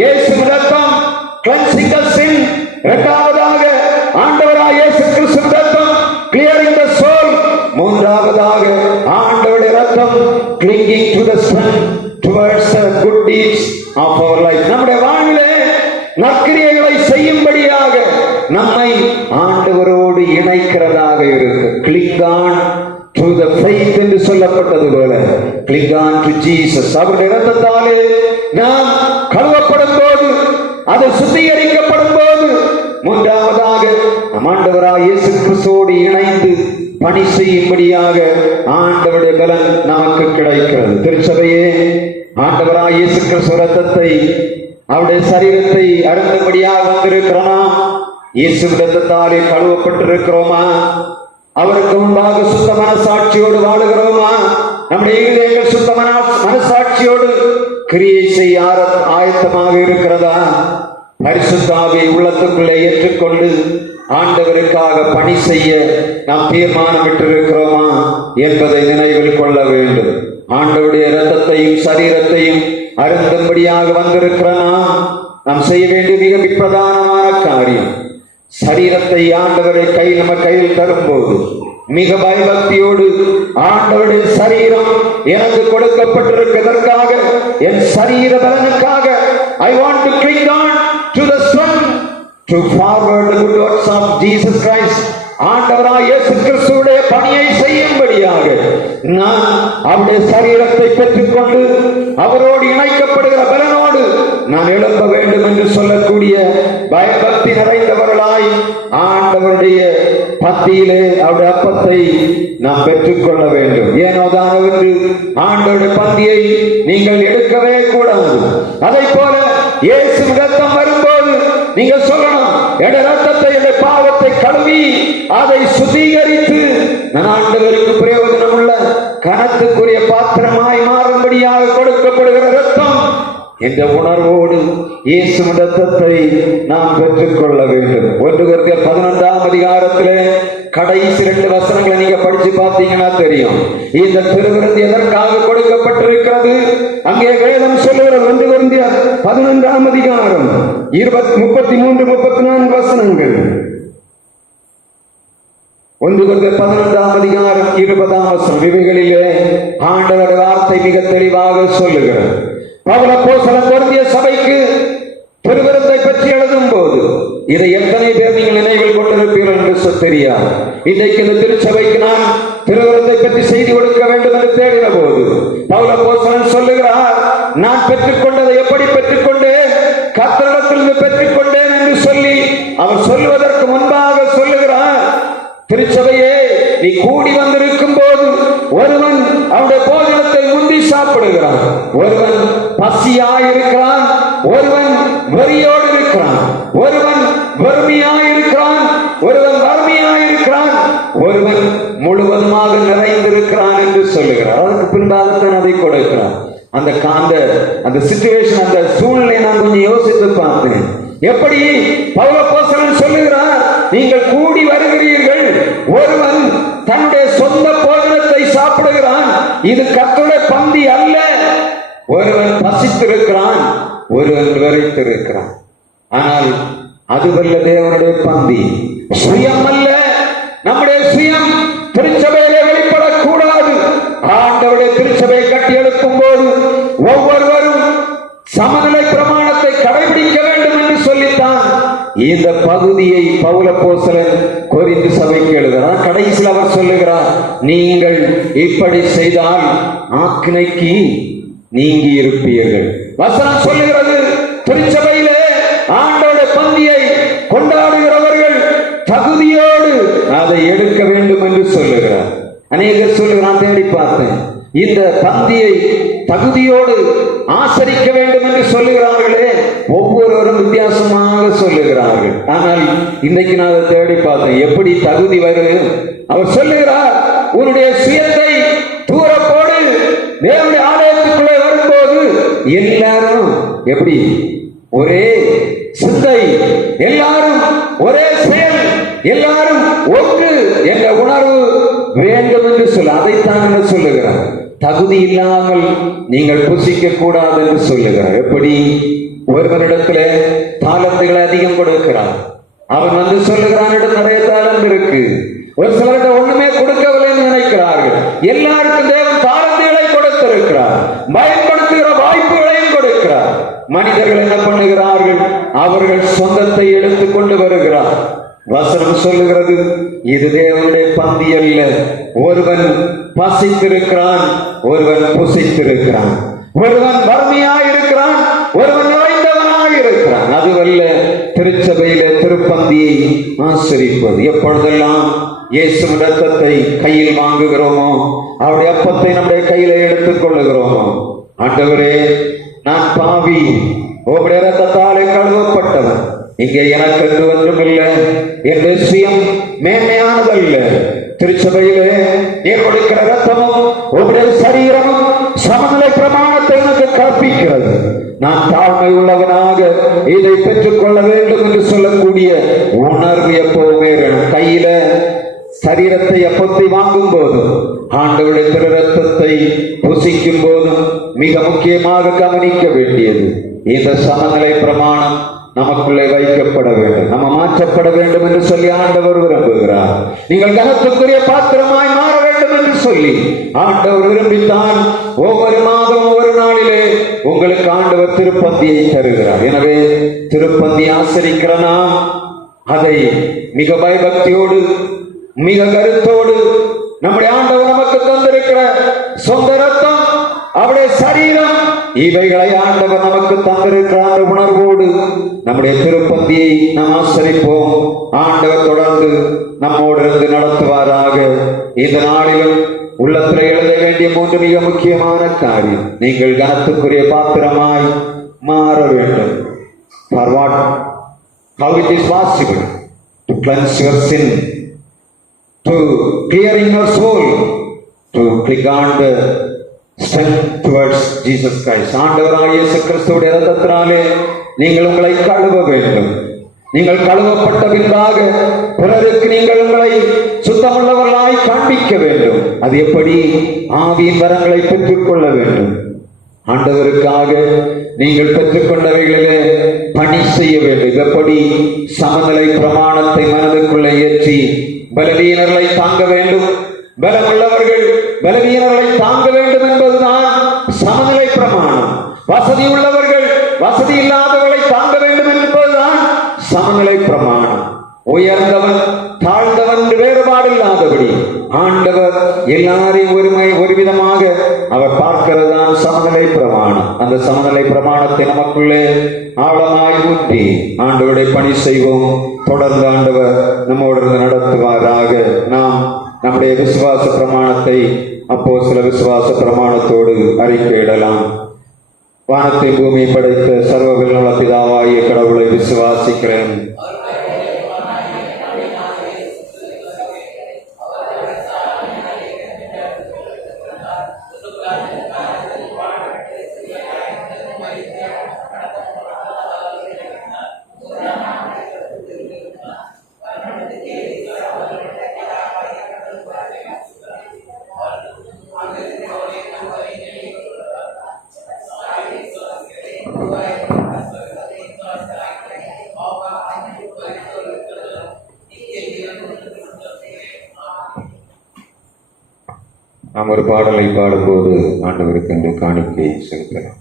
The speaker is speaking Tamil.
இயேசு ரத்தம் cleansing the sin. இரண்டாவதாக ஆண்டவராகிய இயேசு கிறிஸ்து ரத்தம் clearing the soul. மூன்றாவதாக ஆண்டவருடைய ரத்தம் clinging to the sun towards the good deeds of our life. நம்முடைய வாழ்விலே நற்கிரியைகளை செய்யும்படியாக நம்மை ஆண்டவரோடு இணைக்கிறதாக இருக்கு. cling on to the faith என்று சொல்லப்பட்டது போல cling on to Jesus. அவருடைய இரத்தத்தாலே நாம் கழுவப்படும் போது, அது சுத்திகரிக்கப்படும் போது, மூன்றாவதாக ஆண்டவராகிய இயேசு கிறிஸ்துவோடு இணைந்து பணி செய்யும்படியாக ஆண்டவருடைய பலன் நமக்கு கிடைக்கிறது. திருச்சபையே, ஆண்டவராகிய இயேசு கிறிஸ்து இரத்தத்தை, அவருடைய சரீரத்தை அருந்தும்படியாக வந்திருக்கிறோமா? இயேசு இரத்தத்தாலே கழுவப்பட்டிருக்கிறோமா? அவருக்கு முன்பாக சுத்த மனசாட்சியோடு வாழுகிறோமா? நம்முடைய இருதயங்கள் சுத்த மனசாட்சியோடு கிரியை செய்ய ஆயத்தமாக இருக்கிறதா? பரிசுத்த ஆவியை உள்ளத்துக்குள்ளே ஏற்றுக்கொண்டு ஆண்டவருக்காக பணி செய்ய நாம் தீர்மானமிட்டிருக்கிறோமா என்பதை நினைவில் கொள்ள வேண்டும். ஆண்டவருடைய இரத்தத்தையும் சரீரத்தையும் அருந்தும்படியாக வந்திருக்கிறனா நாம் செய்ய வேண்டிய மிக பிரதானமான காரியம், சரீரத்தை ஆண்டவரை நம்ம கையில் தரும்போது மிக பயபக்தியோடு ஆண்டவருடைய சரீரம் எனக்கு கொடுக்கப்பட்டிருப்பதற்காக, என் சரீர பலனுக்காக, I want to cling on to the sun to forward the good works of Jesus Christ. ஆண்டவராகிய இயேசு கிறிஸ்துவுடைய பணியை செய்யும்படியாக நான் அவருடைய சரீரத்தை பெற்றுக்கொண்டு அவரோடு இணைக்கப்படுகிற பலனோடு நான் எழும்ப வேண்டும் என்று சொல்லக்கூடிய பயபக்தி நிறைந்தவர்களாய் ஆண்டவருடைய பந்தியிலே அவருடைய அப்பத்தை நாம் பெற்றுக்கொள்ள வேண்டும். ஏனோதானவென்று ஆண்டவருடைய பந்தியை நீங்கள் எடுக்கவே கூடாது. அதை போல இயேசு ரத்தம் வரும்போது நீங்கள் சொல்லணும், என் ரத்தத்தை, என் பாவத்தை கழுவி அதை சுத்திகரித்து நான் ஆண்டவருக்கு பிரயோஜனம் உள்ள கனத்துக்குரிய பாத்திரமாய் மாறும்படியாக கொடுக்கப்படுகிற ரத்தம் என்ற உணர்வோடு இயேசு ரத்தத்தை நாம் பெற்றுக்கொள்ள வேண்டும். 1 கொரிந்தியர் 11ஆம் அதிகாரத்திலே கடைசி 2 வசனங்களை நீங்க படிச்சு பார்த்தீங்கன்னா தெரியும். இந்த திருவிருந்து எதற்காக கொடுக்கப்பட்டிருக்கிறது அங்கே வேதம் சொல்லுகிறது. 1 கொரிந்தியர் 11ஆம் அதிகாரம் 33, 34 வசனங்கள். 1 கொரிந்தியர் 11ஆம் அதிகாரம் 20ஆம் வசனம். இவைகளிலே ஆண்டவர் வார்த்தை மிக தெளிவாக சொல்லுகிறது. பவுல் அப்போஸ்தலன் கொரிந்திய சபைக்கு திருவிருந்தை பற்றி எழுதும் போது இதை எத்தனை பேர் நீங்கள் நினைவில் கொண்டிருப்பீர்கள் என்று தெரியாது. இன்றைக்கு இந்த திருச்சபைக்கு நான் திருவிருந்தை பற்றி செய்தி கொடுக்க வேண்டும் என்று தேடின போது பவுல் அப்போஸ்தலன் சொல்லுகிறார், நான் பெற்றுக்கொண்டதை எப்படி பெற்றுக்கொண்டேன், கர்த்தரிடத்திலிருந்து பெற்றுக்கொண்டேன் என்று சொல்லி அவர் சொல்லுவதற்கு முன்பாக சொல்லுகிறார், திருச்சபையே, நீ கூடி வந்திருக்கும் போது ஒருவன் அவனுடைய போஜனத்தை முந்தி சாப்பிடுகிறான், ஒருவன் பசியாயிருக்கிறான், ஒருவன் வெறியோடு இருக்கிறான், ஒருவன் வறுமையாயிருக்கிறான், ஒருவன் வறுமையாயிருக்கிறான், ஒருவன் முழுவதுமாக நிறைந்திருக்கிறான் என்று சொல்லுகிறார். அதற்கு பின்பாகத்தான் அதை கொடுக்கிறார். அந்த சிச்சுவேஷன், அந்த சூழ்நிலை நான் கொஞ்சம் யோசித்து பார்த்தேன். எப்படி பவுல் அப்போஸ்தலன் சொல்லுகிறார், நீங்கள் கூடி வருகிறீர்கள், ஒருவன் தன்னுடைய சொந்த போஜனத்தை சாப்பிடுகிறான், இது கர்த்தருடைய பந்தி அல்ல. ஒருவன் பசித்திருக்கிறான், ஒருவன் விரைத்திருக்கிறான். ஆனால் அதுவல்ல தேவனுடைய பந்தி. சுயம் அல்ல, நம்முடைய சுயம் திருச்சபையிலே வெளிப்படக்கூடாது. ஆண்டவருடைய திருச்சபையை கட்டி எழுப்பும் போது ஒவ்வொருவரும் சமநிலை பிரமாணத்தை கடைபிடிக்க வேண்டும் என்று சொல்லித்தான் இந்த பகுதியை பவுல் அப்போஸ்தலன் கொரிந்து சபைக்கு எழுதுகிறார். கடைசியில் அவர் சொல்லுகிறார், நீங்கள் இப்படி செய்தால் ஆக்கினைக்கு நீங்கி இருப்பீர்கள். வசனம் சொல்லுகிறது, திருச்சபையிலே ஆண்டவருடைய பந்தியை கொண்டாடுகிறவர்கள் தகுதியோடு அதை எடுக்க வேண்டும் என்று சொல்லுகிறார். அநேகர் சொல்லுகிறான், தேடி பார்த்தேன், இந்த பந்தியை தகுதியோடு ஆசரிக்க வேண்டும் என்று சொல்லுகிறார்களே, ஒவ்வொருவரும் வித்தியாசமாக சொல்லுகிறார்கள். ஆனால் இன்றைக்கு நான் அதை தேடி பார்த்தேன், எப்படி தகுதி வரும்? அவர் சொல்லுகிறார், உன்னுடைய சுயத்தை தூரப்போடு தேவனுடைய ஆலயத்துக்குள்ளே வரும்போது எல்லாரும் எப்படி ஒரே சிந்தை, எல்லாரும் ஒரே செயல், எல்லாரும் ஒன்று என்ற உணர்வு வேண்டும் என்று சொல்ல, அதைத்தான் என்ன சொல்லுகிறார், தகுதி இல்லாமல் நீங்கள் புசிக்க கூடாது என்று சொல்லுகிறார். எப்படி ஒருவனிடத்திலே தாளந்துகளை அதிகம் கொடுக்கிறான். அவன் வந்து சொல்லுகிறான், இடம் நிறைய தாளந்து இருக்கு. ஒரு சிலர்கிட்ட ஒண்ணுமே கொடுக்கவில்லைன்னு நினைக்கிறார்கள். எல்லாருக்கும் தேவன் தாளந்துகளை கொடுத்திருக்கிறார், பயன்படுத்துகிற வாய்ப்புகளையும் கொடுக்கிறார். மனிதர்கள் என்ன பண்ணுகிறார்கள்? அவர்கள் சொந்தத்தை எடுத்துக் கொண்டு வருகிறார். வசனம் சொல்லுகிறது, இது தேவனுடைய பந்தி அல்ல. ஒருவன் பசித்திருக்கிறான், ஒருவன் புசித்திருக்கிறான். ஒருவன் வறுமையாய் இருக்கிறான், ஒருவன் நிறைந்தவனாய் இருக்கிறான். அதுவல்ல திருச்சபையில திருப்பந்தியை ஆசரிப்பது. எப்பொழுதெல்லாம் இயேசுவின் இரத்தத்தை கையில் வாங்குகிறோமோ, அவருடைய அப்பத்தை நம்முடைய கையில எடுத்துக் கொள்ளுகிறோமோ, ஆண்டவரே நான் பாவி, உங்களுடைய இரத்தத்தாலே கழுவப்பட்டவன், இங்கே எனக்கு என்று ஒன்றும் இல்லை, என் விஷயம் மேன்மையானதல்ல. திருச்சபையிலே நீர் கொடுக்கிற ரத்தமும் உங்களுடைய சரீரமும் சமநிலை பிரமாணத்தை எனக்கு கற்பிக்கிறது. நான் தாழ்மை உள்ளவனாக இதை பெற்றுக் கொள்ள வேண்டும் என்று சொல்லக்கூடிய உணர்வு எப்பவுமே கையில சரீரத்தை அப்பத்தை வாங்கும் போதும் ஆண்டவருடைய திரு ரத்தத்தை புசிக்கும் போதும் மிக முக்கியமாக கவனிக்க வேண்டியது இந்த சமநிலை பிரமாணம் நமக்குள்ளே வைக்கப்பட வேண்டும், நம்ம மாற்றப்பட வேண்டும் என்று சொல்லி ஆண்டவர் விரும்புகிறார். நீங்கள் கனத்துக்குரிய பாத்திரமாய் மாற வேண்டும் என்று சொல்லி ஆண்டவர் விரும்பித்தான் ஒவ்வொரு மாதம் ஒவ்வொரு நாளிலே உங்களுக்கு ஆண்டவர் திருப்பந்தியை தருகிறார். எனவே திருப்பந்தி ஆசரிக்கிற நாம் அதை மிக பயபக்தியோடு மிக கருத்தோடு நம்முடைய ஆண்டவர் நமக்கு தந்திருக்கிற சொந்த ரத்தம், அவருடைய சரீரம், இவைகளை ஆண்டவர் நமக்கு தந்திருக்கிற உணர்வோடு நம்முடைய திருப்பந்தியை நாம் ஆசரிப்போம். ஆண்டவர் தொடர்ந்து நம்மோடு இருந்து நடத்துவாராக. இந்த நாளிலும் உள்ளத்தில் எழுத வேண்டிய 3 மிக முக்கியமான காரியம், நீங்கள் கனத்துக்குரிய பாத்திரமாய் மாற வேண்டும். For what? How it is possible to cleanse your sin, to clearing your soul, to click on the strength towards Jesus Christ. ஆண்டவராகிய இயேசு கிறிஸ்துவின் இரத்தத்தினாலே நீங்கள் உங்களை கழுவ வேண்டும். நீங்கள் கழுவப்பட்ட பின்பாக பிறருக்கு நீங்கள் உங்களை சுத்தமுள்ளவர்களாய் காண்பிக்க வேண்டும். அது எப்படி? ஆவியின் வரங்களை பெற்றுக் கொள்ள வேண்டும். ஆண்டவருக்காக நீங்கள் பெற்றுக்கொண்டவைகளிலே பணி செய்ய வேண்டும். எப்படி? சமநிலை பிரமாணத்தை மனதுக்குள்ளே ஏற்றி பலவீனர்களை தாங்க வேண்டும், பலமுள்ளவர்கள் பலவீனர்களை தாங்க வேண்டும் என்பதுதான் சமநிலை பிரமாணம். வசதி உள்ளவர்கள் வசதி இல்லாதவர்களை தாங்க வேண்டும் என்பதுதான் சமநிலை பிரமாணம். உயர்ந்தவன் தாழ்ந்தவன் வேறுபாடு இல்லாதபடி ஆண்டவர் எல்லாரையும் ஒரு விதமாக அவர் பார்க்கிறதுதான் சமநிலை பிரமாணம். அந்த சமநிலை பிரமாணத்தை நமக்குள்ளே ஆழமாய் ஊற்றி ஆண்டவருடைய பணி செய்வோம். தொடர்ந்து ஆண்டவர் நம்மோடு நடத்துவாராக. நாம் நம்முடைய விசுவாச பிரமாணத்தை அப்போஸ்தல விசுவாச பிரமாணத்தோடு அறிக்கையிடலாம். வானத்தை பூமியை படைத்த சர்வ வல்லமையுள்ள பிதாவாகிய கடவுளை விசுவாசிக்கிறேன். நாம் ஒரு பாடலை பாடும்போது ஆண்டவருக்கு என்று காணிக்கை செலுத்தலாம்.